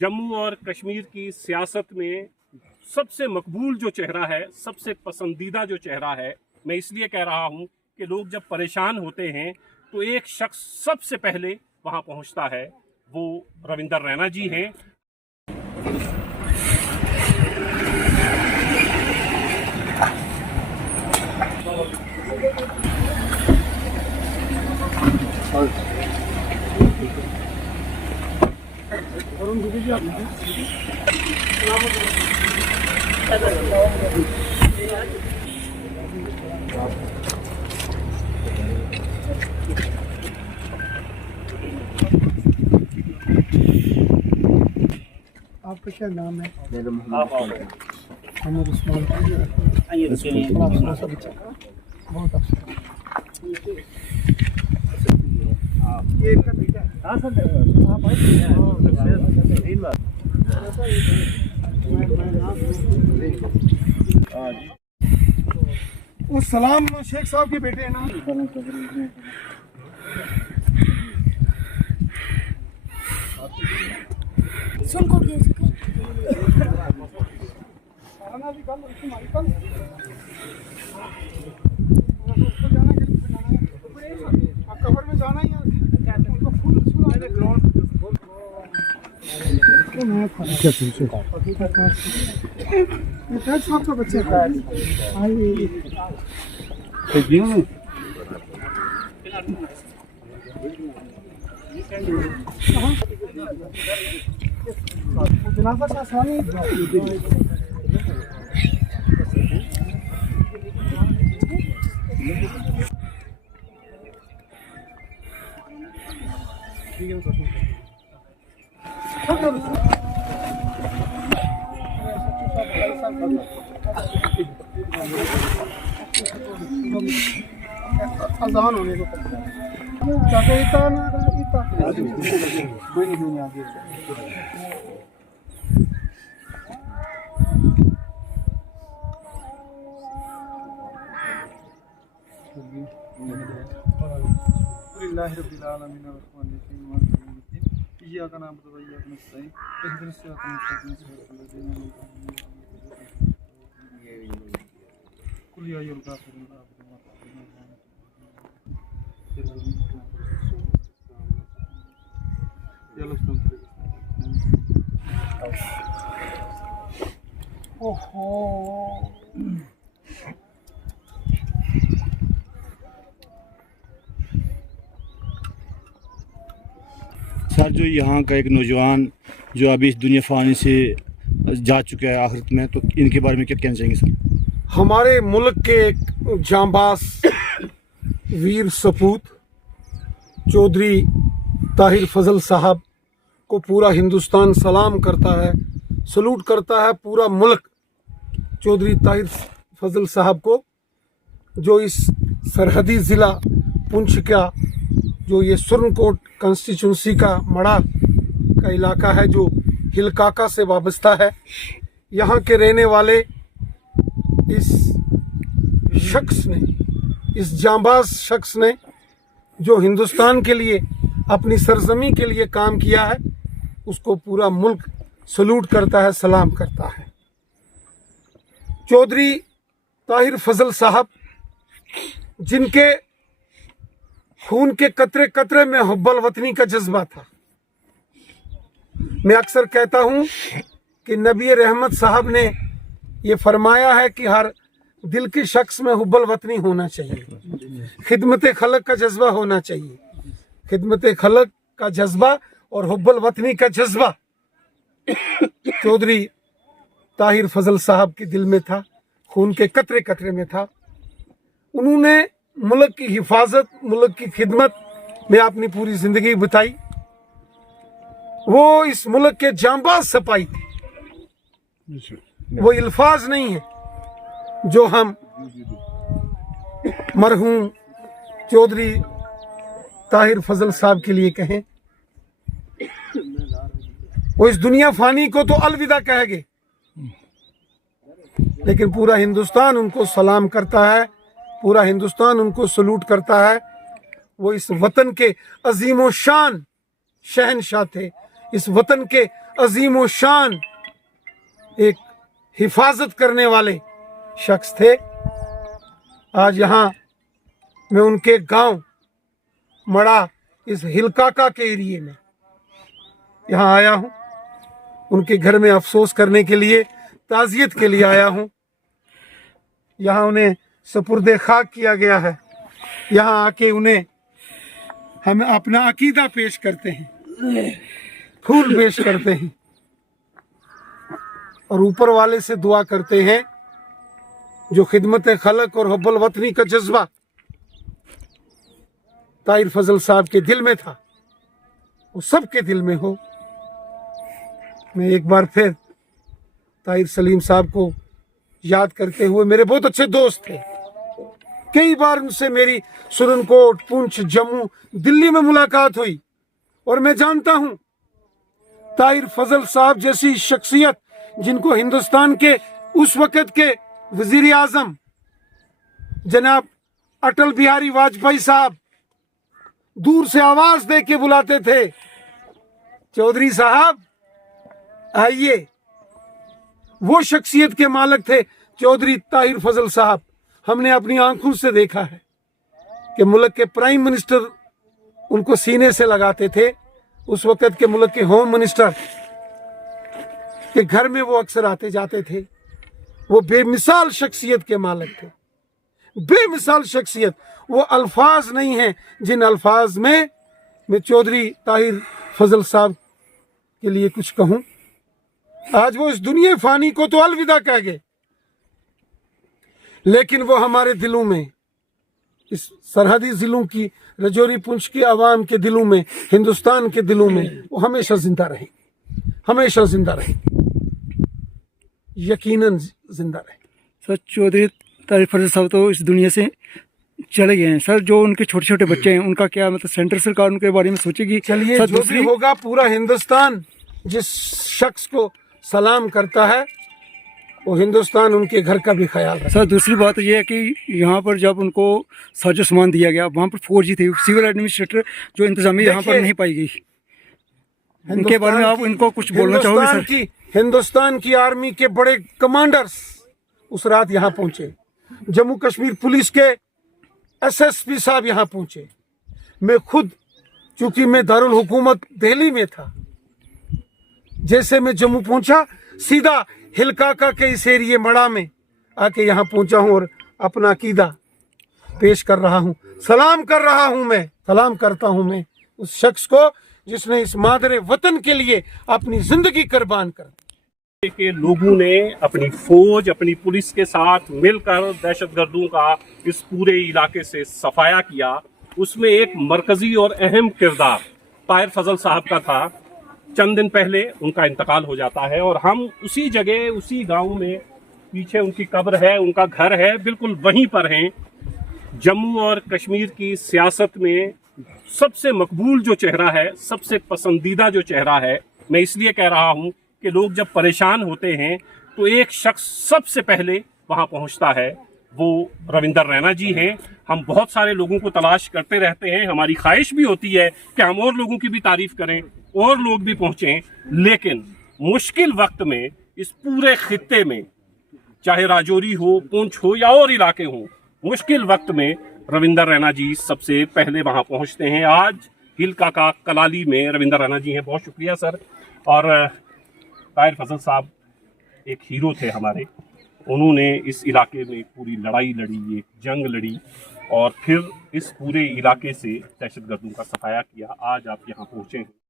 जम्मू और कश्मीर की सियासत में सबसे मकबूल जो चेहरा है, सबसे पसंदीदा जो चेहरा है, मैं इसलिए कह रहा हूं कि लोग जब परेशान होते हैं तो एक शख्स सबसे पहले वहां पहुंचता है, वो रविंदर रैना जी हैं। आपका क्या नाम है? मोहम्मद उस्मान। बहुत अच्छा। ये इनका बेटा है। हाँ सर, आप वो सलाम शेख साहब के बेटे हैं ना? सुनको कबर में जाना ही उनको फूल साहब का बच्चा जनाजा का आसानी अजान होने को सर, जो यहाँ का एक नौजवान जो अभी इस दुनिया फ़ानी से जा चुका है आखिरत में, तो इनके बारे में क्या कहना चाहेंगे सर? हमारे मुल्क के एक जांबाज वीर सपूत चौधरी ताहिर फजल साहब को पूरा हिंदुस्तान सलाम करता है, सलूट करता है पूरा मुल्क चौधरी ताहिर फजल साहब को, जो इस सरहदी ज़िला पुंछ का जो ये सुरनकोट कंस्टिट्यूंसी का मड़ा का इलाका है, जो हिलकाका से वाबस्ता है। यहाँ के रहने वाले इस शख्स ने, इस जांबाज शख्स ने जो हिंदुस्तान के लिए, अपनी सरजमी के लिए काम किया है, उसको पूरा मुल्क सलूट करता है, सलाम करता है। चौधरी ताहिर फजल साहब, जिनके खून के कतरे कतरे में हुब्बल वतनी का जज्बा था। मैं अक्सर कहता हूं कि नबी रहमत साहब ने ये फरमाया है कि हर दिल के शख्स में हुब्बल वतनी होना चाहिए, खिदमत खलक का जज्बा होना चाहिए। खिदमत खलक का जज्बा और हुब्बल वतनी का जज्बा चौधरी ताहिर फजल साहब के दिल में था, खून के कतरे कतरे में था। उन्होंने मुल्क की हिफाजत, मुल्क की खिदमत में अपनी पूरी जिंदगी बिताई। वो इस मुल्क के जांबाज सिपाही थे। वो अल्फाज नहीं है जो हम मरहूम चौधरी ताहिर फजल साहब के लिए कहें। वो इस दुनिया फानी को तो अलविदा कहेंगे, लेकिन पूरा हिंदुस्तान उनको सलाम करता है, पूरा हिंदुस्तान उनको सलूट करता है। वो इस वतन के अजीमो शान शहनशाह थे, इस वतन के अजीम शान एक हिफाजत करने वाले शख्स थे। आज यहाँ मैं उनके गांव मड़ा इस हिलकाका के एरिए में यहाँ आया हूँ। उनके घर में अफसोस करने के लिए, ताज़ियत के लिए आया हूँ। यहाँ उन्हें सपुर्दे खाक किया गया है। यहाँ आके उन्हें हम अपना अकीदा पेश करते हैं, फूल पेश करते हैं और ऊपर वाले से दुआ करते हैं जो खिदमत खलक और हब्बल वतनी का जज्बा ताहिर फजल साहब के दिल में था, वो सबके दिल में हो। मैं एक बार फिर ताहिर सलीम साहब को याद करते हुए, मेरे बहुत अच्छे दोस्त थे, कई बार उनसे मेरी सुरनकोट, पुंछ, जम्मू, दिल्ली में मुलाकात हुई और मैं जानता हूं ताहिर फजल साहब जैसी शख्सियत जिनको हिंदुस्तान के उस वक़्त के वजीर आजम जनाब अटल बिहारी वाजपेयी साहब दूर से आवाज दे के बुलाते थे, चौधरी साहब आइए। वो शख्सियत के मालिक थे चौधरी ताहिर फजल साहब। हमने अपनी आंखों से देखा है कि मुल्क के प्राइम मिनिस्टर उनको सीने से लगाते थे। उस वक़्त के मुल्क के होम मिनिस्टर के घर में वो अक्सर आते जाते थे। वो बेमिसाल शख्सियत के मालिक थे, बेमिसाल शख्सियत। वो अल्फाज नहीं हैं जिन अल्फाज में मैं चौधरी ताहिर फजल साहब के लिए कुछ कहूं। आज वो इस दुनिया फानी को तो अलविदा कह गए, लेकिन वो हमारे दिलों में, इस सरहदी जिलों की, रजौरी पुंछ की आवाम के दिलों में, हिंदुस्तान के दिलों में वो हमेशा जिंदा रहे, हमेशा जिंदा रहे, यकीनन जिंदा रहे। सर, चौधरी ताहिर फजल साहब तो इस दुनिया से चले गए हैं। सर, जो उनके छोटे छोटे बच्चे हैं उनका क्या, मतलब सेंट्रल सरकार उनके बारे में सोचेगी? चलिए, सर, जो भी होगा, पूरा हिंदुस्तान जिस शख्स को सलाम करता है वो हिंदुस्तान उनके घर का भी ख्याल रखता है। सर, दूसरी बात यह है कि यहाँ पर जब उनको साजो सामान दिया गया, वहाँ पर फौजी थे, सिविल एडमिनिस्ट्रेटर जो इंतजामिया यहाँ पर नहीं पाई गई, इनके बारे में आप इनको कुछ बोलना चाहोगे सर? हिंदुस्तान की आर्मी के बड़े कमांडर्स उस रात यहाँ पहुंचे। जम्मू कश्मीर पुलिस के एसएसपी साहब यहाँ पहुंचे। मैं खुद, चूंकि मैं दारुल हुकूमत दिल्ली में था, जैसे मैं जम्मू पहुंचा, सीधा हिलकाका के इस एरिए मड़ा में आके यहाँ पहुंचा हूँ और अपना अकीदा पेश कर रहा हूँ, सलाम कर रहा हूँ। मैं सलाम करता हूँ मैं उस शख्स को जिसने इस मादरे वतन के लिए अपनी जिंदगी कुर्बान कर दी। के लोगों ने अपनी फौज, अपनी पुलिस के साथ मिलकर दहशतगर्दों का इस पूरे इलाके से सफाया किया। उसमें एक मरकजी और अहम किरदार ताहिर फजल साहब का था। चंद दिन पहले उनका इंतकाल हो जाता है और हम उसी जगह, उसी गांव में, पीछे उनकी कब्र है, उनका घर है, बिल्कुल वहीं पर हैं। जम्मू और कश्मीर की सियासत में सबसे मकबूल जो चेहरा है, सबसे पसंदीदा जो चेहरा है, मैं इसलिए कह रहा हूं कि लोग जब परेशान होते हैं तो एक शख्स सबसे पहले वहां पहुंचता है, वो रविंदर रैना जी हैं। हम बहुत सारे लोगों को तलाश करते रहते हैं, हमारी ख्वाहिश भी होती है कि हम और लोगों की भी तारीफ करें और लोग भी पहुंचें, लेकिन मुश्किल वक्त में इस पूरे खित्ते में, चाहे राजौरी हो, पुंछ हो या और इलाके हो, मुश्किल वक्त में रविंदर रैना जी सबसे पहले वहां पहुंचते हैं। आज हिलकाका कलाली में रविंदर रैना जी हैं। बहुत शुक्रिया सर। और ताहिर फजल साहब एक हीरो थे हमारे। उन्होंने इस इलाके में पूरी लड़ाई लड़ी, एक जंग लड़ी और फिर इस पूरे इलाके से दहशतगर्दों का सफाया किया। आज आप यहाँ पहुँचे हैं।